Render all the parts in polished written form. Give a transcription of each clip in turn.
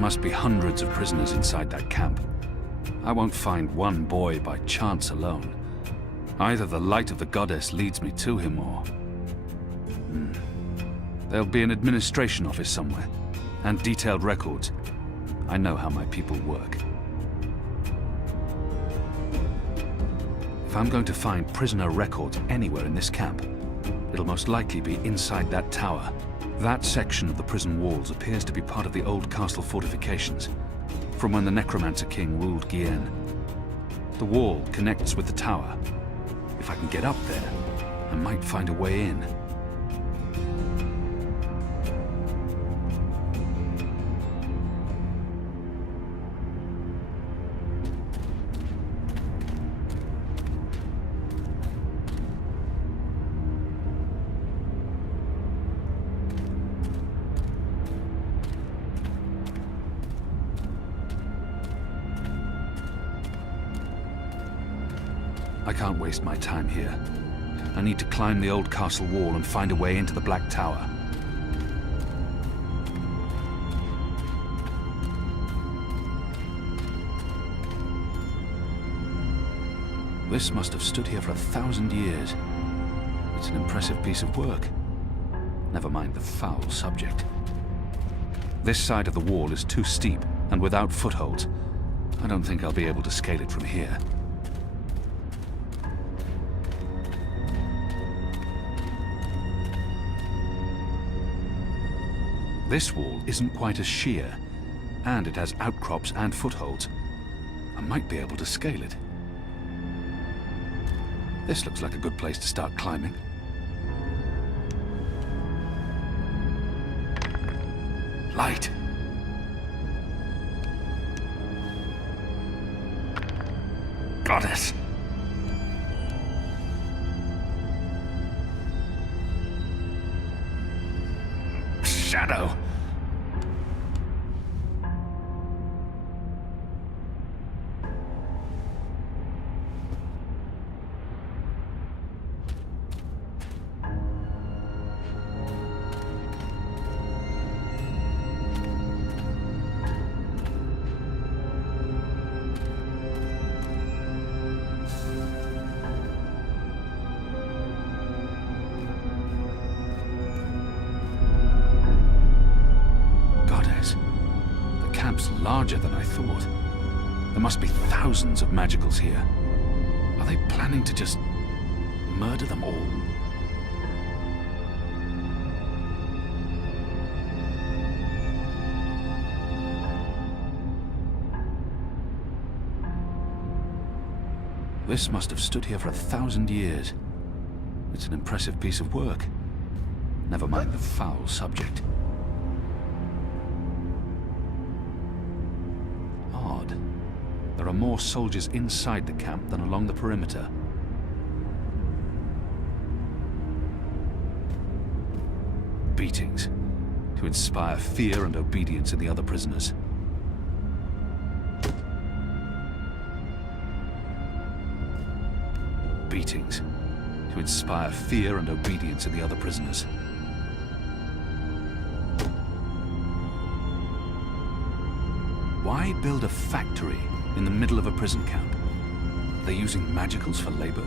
must be hundreds of prisoners inside that camp. I won't find one boy by chance alone. Either the light of the goddess leads me to him, or... There'll be an administration office somewhere, and detailed records. I know how my people work. If I'm going to find prisoner records anywhere in this camp, it'll most likely be inside that tower. That section of the prison walls appears to be part of the old castle fortifications, from when the Necromancer King ruled Kian. The wall connects with the tower. If I can get up there, I might find a way in. I can't waste my time here. I need to climb the old castle wall and find a way into the Black Tower. This must have stood here for 1,000 years. It's an impressive piece of work. Never mind the foul subject. This side of the wall is too steep and without footholds. I don't think I'll be able to scale it from here. This wall isn't quite as sheer, and it has outcrops and footholds. I might be able to scale it. This looks like a good place to start climbing. Light! Goddess! Shadow! Larger than I thought. There must be thousands of magicals here. Are they planning to just murder them all? This must have stood here for 1,000 years. It's an impressive piece of work. Never mind the foul subject. There are more soldiers inside the camp than along the perimeter. Beatings, to inspire fear and obedience in the other prisoners. Beatings, to inspire fear and obedience in the other prisoners. Why build a factory in the middle of a prison camp? Are they using magicals for labor?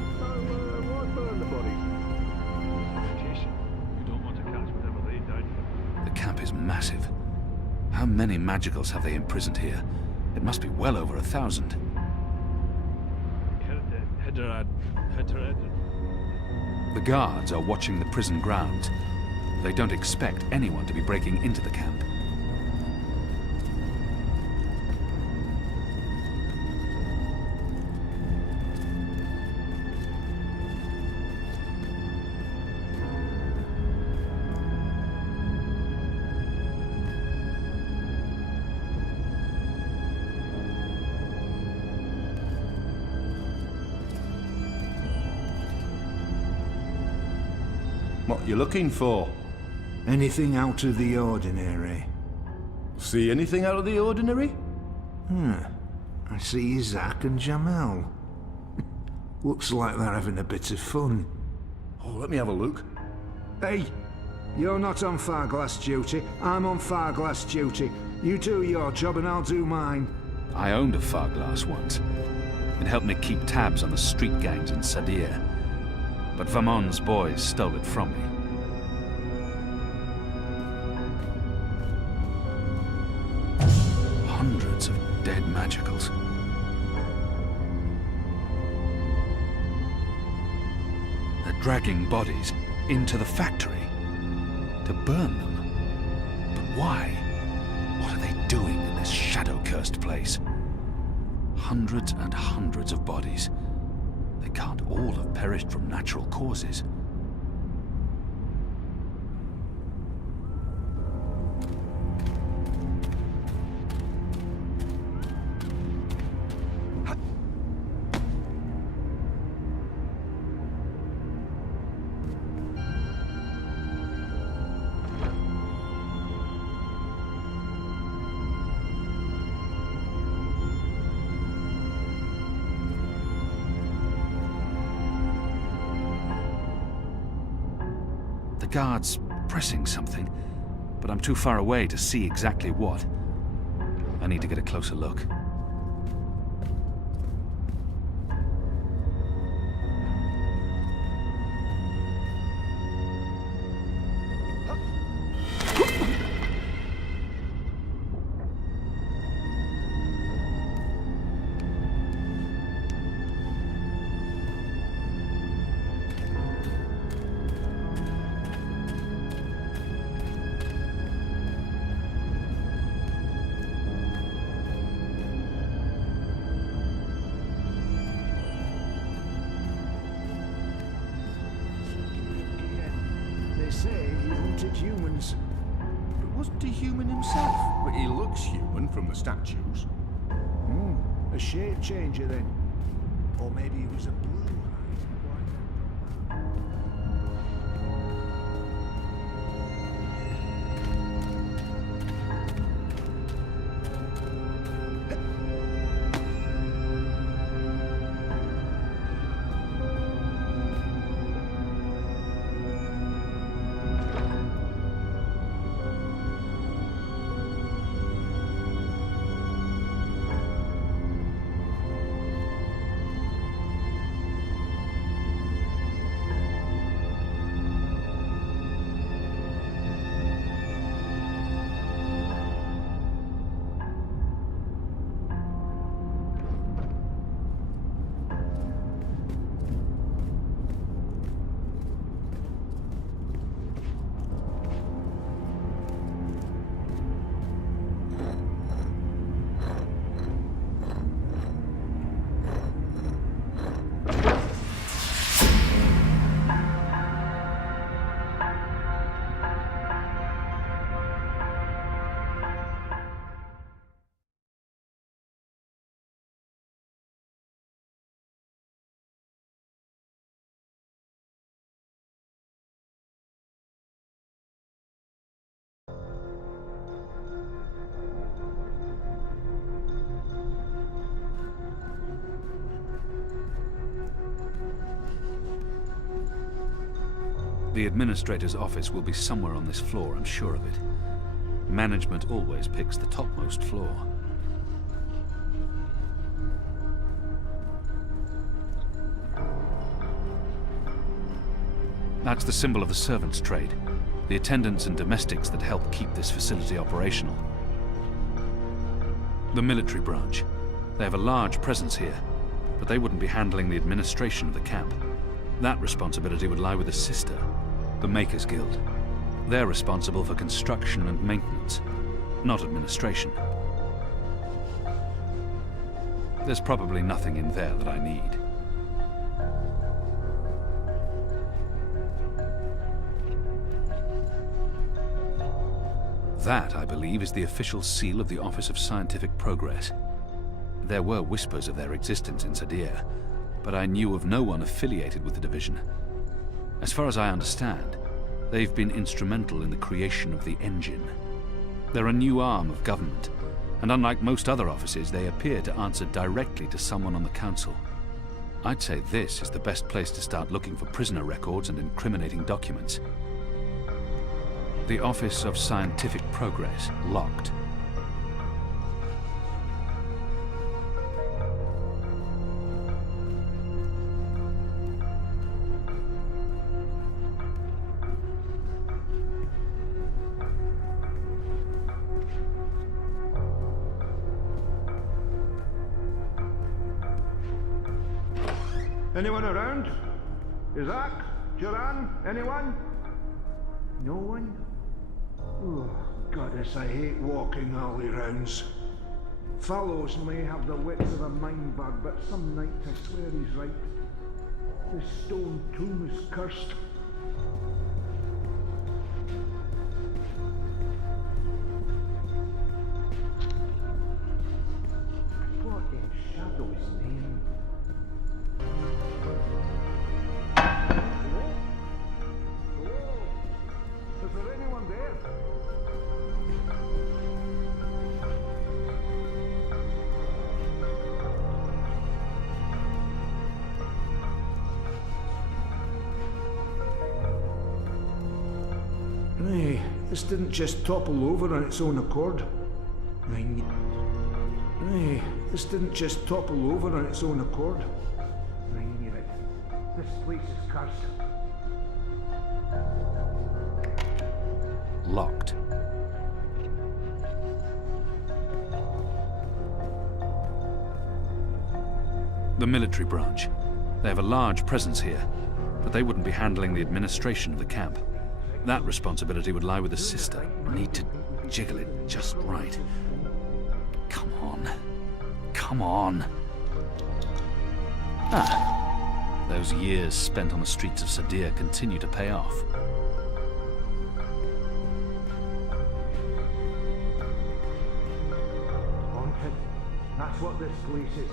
The camp is massive. How many magicals have they imprisoned here? It must be well over 1,000. The guards are watching the prison grounds. They don't expect anyone to be breaking into the camp. What you looking for? Anything out of the ordinary? See anything out of the ordinary? I see Isaac and Jamal. Looks like they're having a bit of fun. Oh, let me have a look. Hey! You're not on Farglass duty. I'm on Farglass duty. You do your job and I'll do mine. I owned a Farglass once. It helped me keep tabs on the street gangs in Sadir. But Vamon's boys stole it from me. Hundreds of dead magicals. They're dragging bodies into the factory to burn them. But why? What are they doing in this shadow-cursed place? Hundreds and hundreds of bodies. They can't all have perished from natural causes. The guard's pressing something, but I'm too far away to see exactly what. I need to get a closer look. They say he hunted humans. But wasn't he human himself? But he looks human from the statues. A shape changer then. Or maybe he was a blue-eyed. The administrator's office will be somewhere on this floor, I'm sure of it. Management always picks the topmost floor. That's the symbol of the servants' trade. The attendants and domestics that help keep this facility operational. The military branch. They have a large presence here, but they wouldn't be handling the administration of the camp. That responsibility would lie with the sister, the Makers Guild. They're responsible for construction and maintenance, not administration. There's probably nothing in there that I need. That, I believe, is the official seal of the Office of Scientific Progress. There were whispers of their existence in Sadir, but I knew of no one affiliated with the division. As far as I understand, they've been instrumental in the creation of the engine. They're a new arm of government, and unlike most other offices, they appear to answer directly to someone on the council. I'd say this is the best place to start looking for prisoner records and incriminating documents. The Office of Scientific Progress, locked. Anyone around? Isaac? Joran? Anyone? No one? Oh, goddess, I hate walking alley rounds. Fellows may have the wits of a mind bug, but some nights I swear he's right. This stone tomb is cursed. What in Shadow's name? Hello? Hello? Is there anyone there? Hey, this didn't just topple over on its own accord. Hey, this didn't just topple over on its own accord. I knew it. This place is cursed. Locked. The military branch. They have a large presence here, but they wouldn't be handling the administration of the camp. That responsibility would lie with the sister. Need to jiggle it just right. Come on. Come on. Ah. Those years spent on the streets of Sadir continue to pay off. Haunted. That's what this place is.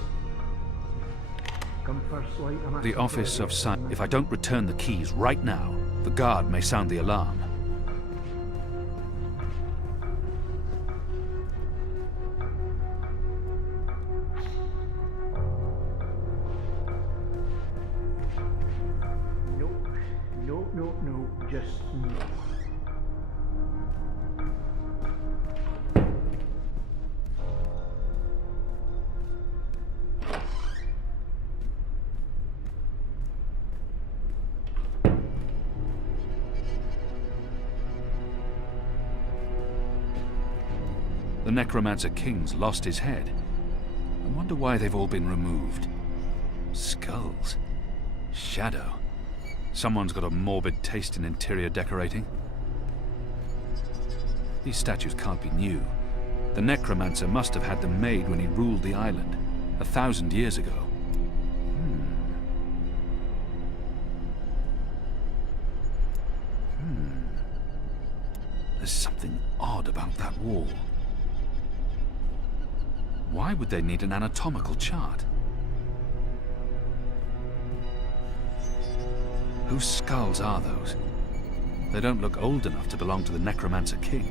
Come first light and The office of If I don't return the keys right now, the guard may sound the alarm. No, just no. The Necromancer King's lost his head. I wonder why they've all been removed. Skulls. Shadow. Someone's got a morbid taste in interior decorating. These statues can't be new. The Necromancer must have had them made when he ruled the island, 1,000 years ago. There's something odd about that wall. Why would they need an anatomical chart? Whose skulls are those? They don't look old enough to belong to the Necromancer King.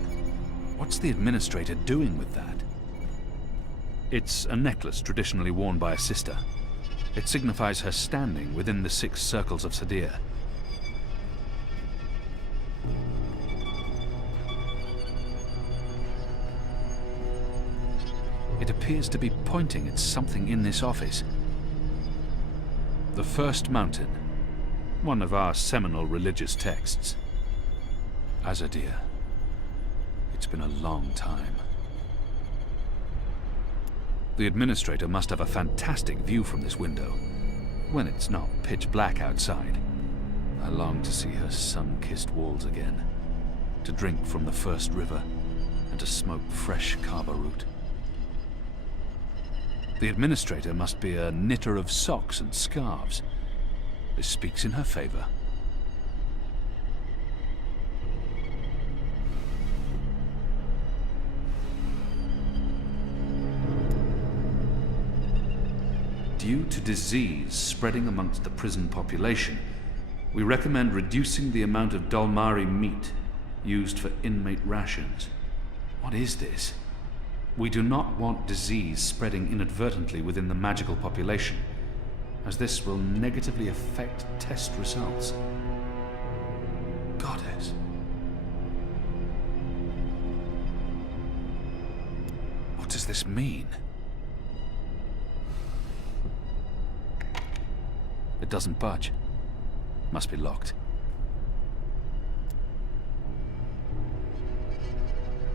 What's the administrator doing with that? It's a necklace traditionally worn by a sister. It signifies her standing within the 6 circles of Sadir. It appears to be pointing at something in this office. The First Mountain. One of our seminal religious texts. Azadir. It's been a long time. The administrator must have a fantastic view from this window, when it's not pitch black outside. I long to see her sun-kissed walls again, to drink from the first river, and to smoke fresh kaba root. The administrator must be a knitter of socks and scarves. This speaks in her favor. Due to disease spreading amongst the prison population, we recommend reducing the amount of Dolmari meat used for inmate rations. What is this? We do not want disease spreading inadvertently within the magical population, as this will negatively affect test results. Goddess. What does this mean? It doesn't budge. Must be locked.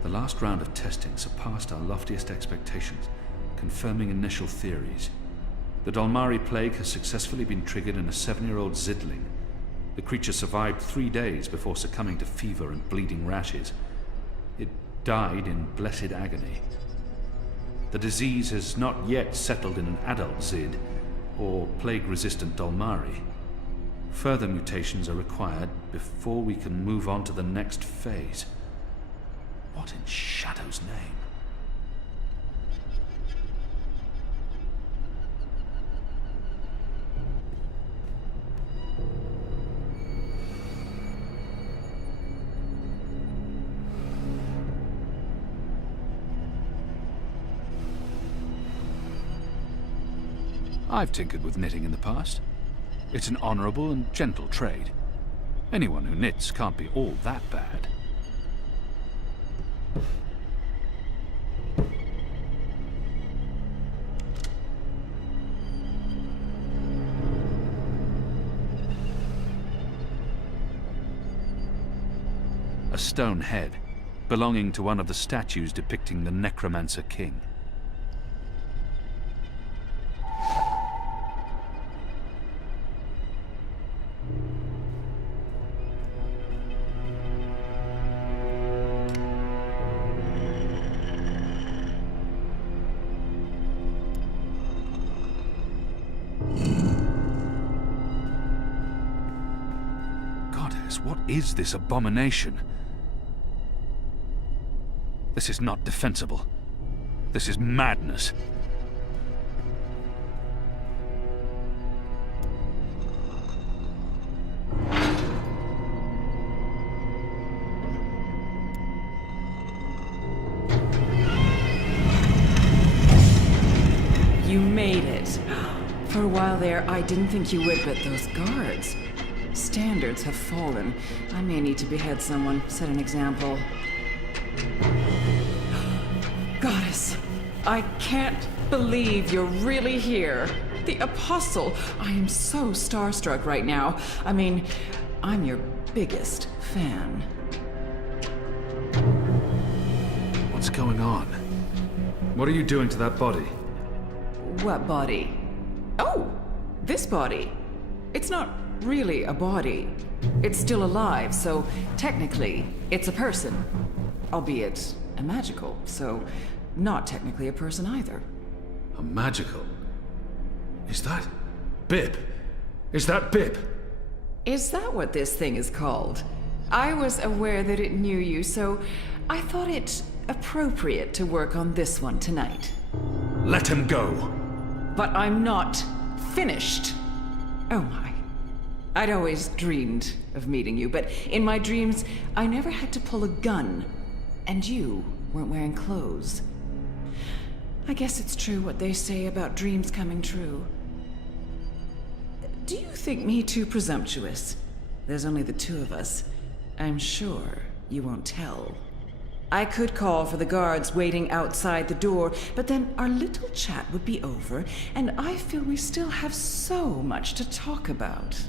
The last round of testing surpassed our loftiest expectations, confirming initial theories. The Dolmari plague has successfully been triggered in a 7-year-old Zidling. The creature survived 3 days before succumbing to fever and bleeding rashes. It died in blessed agony. The disease has not yet settled in an adult Zid, or plague-resistant Dolmari. Further mutations are required before we can move on to the next phase. What in Shadow's name? I've tinkered with knitting in the past. It's an honorable and gentle trade. Anyone who knits can't be all that bad. A stone head, belonging to one of the statues depicting the Necromancer King. What is this abomination? This is not defensible. This is madness. You made it. For a while there, I didn't think you would, but those guards... Standards have fallen. I may need to behead someone, set an example. Goddess, I can't believe you're really here. The Apostle. I am so starstruck right now. I mean, I'm your biggest fan. What's going on? What are you doing to that body? What body? Oh, this body. It's not really a body. It's still alive, so technically, it's a person. Albeit a magical, so not technically a person either. A magical? Is that Bib? Is that Bib? Is that what this thing is called? I was aware that it knew you, so I thought it appropriate to work on this one tonight. Let him go! But I'm not finished. Oh my. I'd always dreamed of meeting you, but in my dreams, I never had to pull a gun. And you weren't wearing clothes. I guess it's true what they say about dreams coming true. Do you think me too presumptuous? There's only the two of us. I'm sure you won't tell. I could call for the guards waiting outside the door, but then our little chat would be over, and I feel we still have so much to talk about.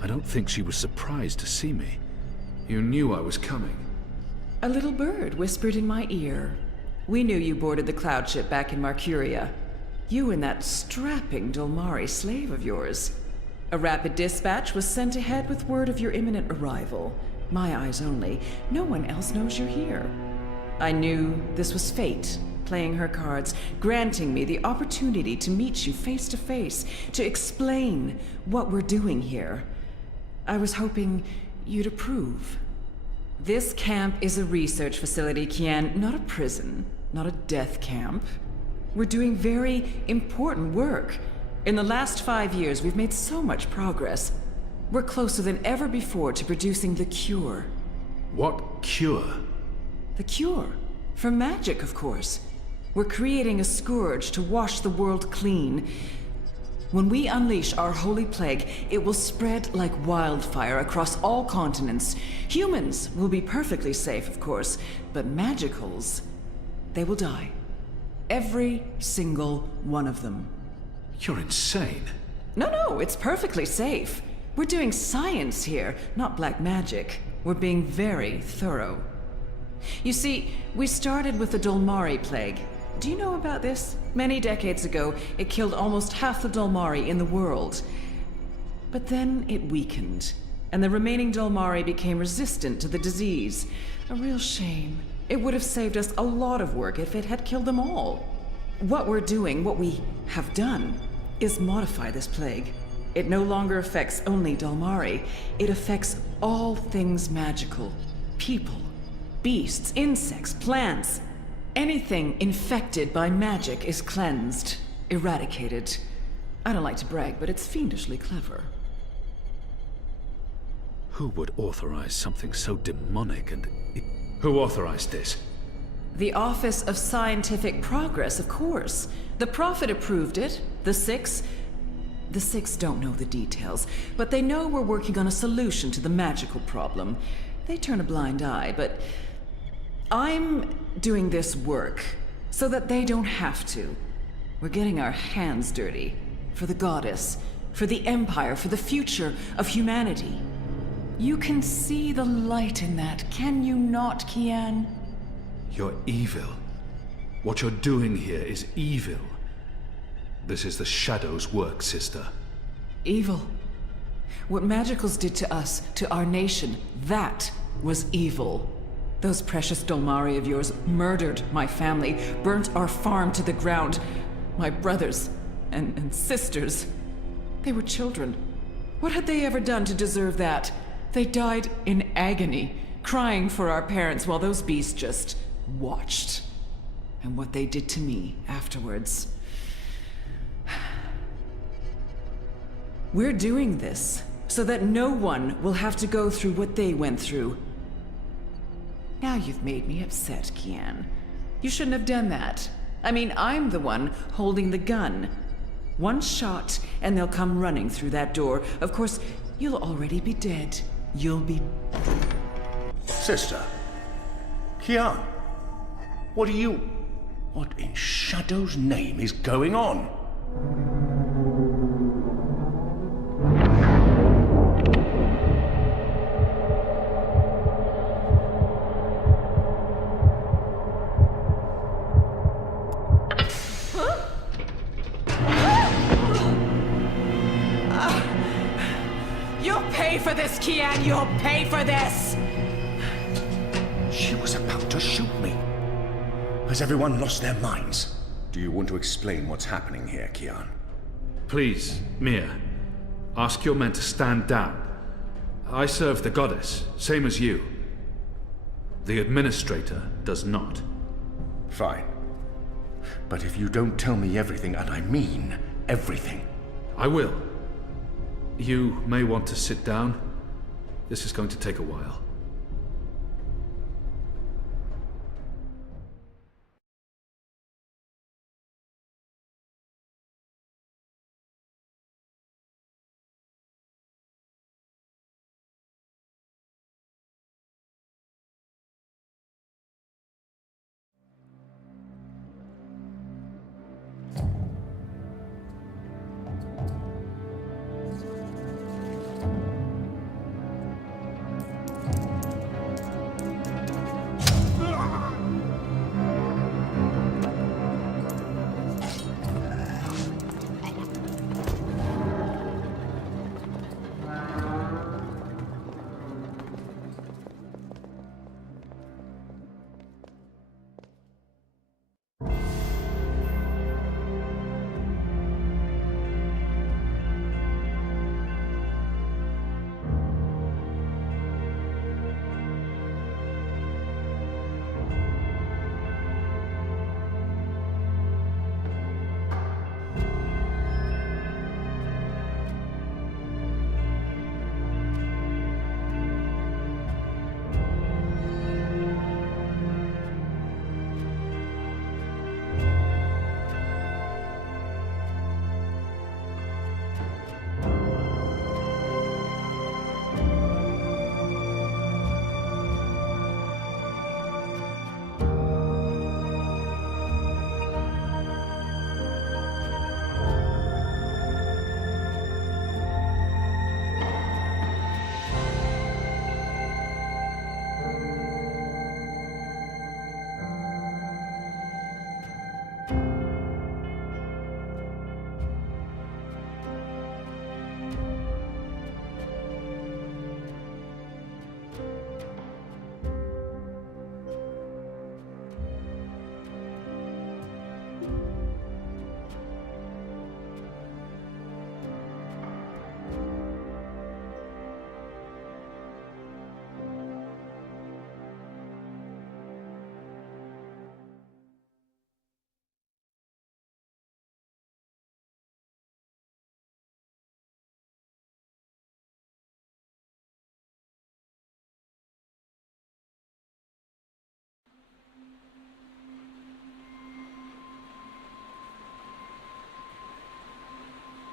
I don't think she was surprised to see me. You knew I was coming. A little bird whispered in my ear. We knew you boarded the cloud ship back in Marcuria. You and that strapping Dolmari slave of yours. A rapid dispatch was sent ahead with word of your imminent arrival. My eyes only. No one else knows you're here. I knew this was fate, playing her cards, granting me the opportunity to meet you face to face, to explain what we're doing here. I was hoping you'd approve. This camp is a research facility, Kian, not a prison, not a death camp. We're doing very important work. In the last 5 years, we've made so much progress. We're closer than ever before to producing the cure. What cure? The cure. For magic, of course. We're creating a scourge to wash the world clean. When we unleash our holy plague, it will spread like wildfire across all continents. Humans will be perfectly safe, of course, but magicals, they will die. Every single one of them. You're insane. No, it's perfectly safe. We're doing science here, not black magic. We're being very thorough. You see, we started with the Dolmari plague. Do you know about this? Many decades ago, it killed almost half the Dulmari in the world. But then it weakened, and the remaining Dulmari became resistant to the disease. A real shame. It would have saved us a lot of work if it had killed them all. What we're doing, what we have done, is modify this plague. It no longer affects only Dulmari. It affects all things magical. People, beasts, insects, plants. Anything infected by magic is cleansed, eradicated. I don't like to brag, but it's fiendishly clever. Who would authorize something so demonic and... Who authorized this? The Office of Scientific Progress, of course. The Prophet approved it. The Six don't know the details, but they know we're working on a solution to the magical problem. They turn a blind eye, but I'm doing this work so that they don't have to. We're getting our hands dirty. For the Goddess, for the Empire, for the future of humanity. You can see the light in that, can you not, Kian? You're evil. What you're doing here is evil. This is the Shadow's work, sister. Evil. What Magicals did to us, to our nation, that was evil. Those precious Dulmari of yours murdered my family, burnt our farm to the ground. My brothers and sisters. They were children. What had they ever done to deserve that? They died in agony, crying for our parents while those beasts just watched. And what they did to me afterwards. We're doing this so that no one will have to go through what they went through. Now you've made me upset, Kian. You shouldn't have done that. I mean, I'm the one holding the gun. One shot, and they'll come running through that door. Of course, you'll already be dead. You'll be... Sister. Kian. What in Shadow's name is going on? You'll pay for this, Kian! You'll pay for this! She was about to shoot me. Has everyone lost their minds? Do you want to explain what's happening here, Kian? Please, Mia. Ask your men to stand down. I serve the Goddess, same as you. The Administrator does not. Fine. But if you don't tell me everything, and I mean everything... I will. You may want to sit down. This is going to take a while.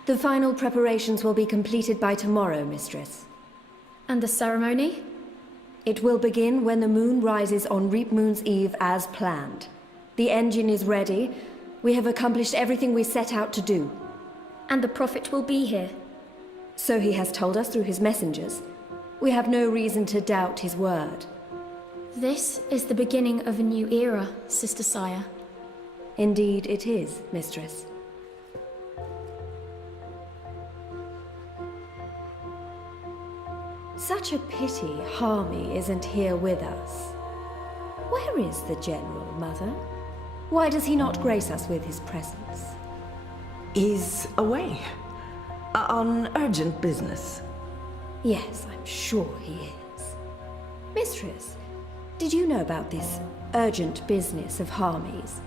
The final preparations will be completed by tomorrow, Mistress. And the ceremony? It will begin when the moon rises on Reap Moon's Eve as planned. The engine is ready. We have accomplished everything we set out to do. And the Prophet will be here. So he has told us through his messengers. We have no reason to doubt his word. This is the beginning of a new era, Sister Saya. Indeed it is, Mistress. Such a pity Harmy isn't here with us. Where is the General, Mother? Why does he not grace us with his presence? He's away. On urgent business. Yes, I'm sure he is. Mistress, did you know about this urgent business of Harmy's?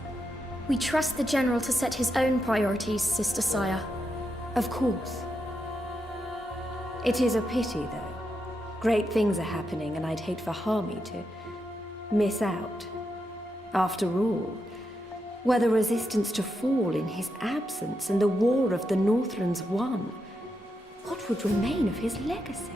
We trust the General to set his own priorities, Sister Saya. Of course. It is a pity, though. Great things are happening, and I'd hate for Harmy to miss out. After all, were the resistance to fall in his absence and the war of the Northlands won, what would remain of his legacy?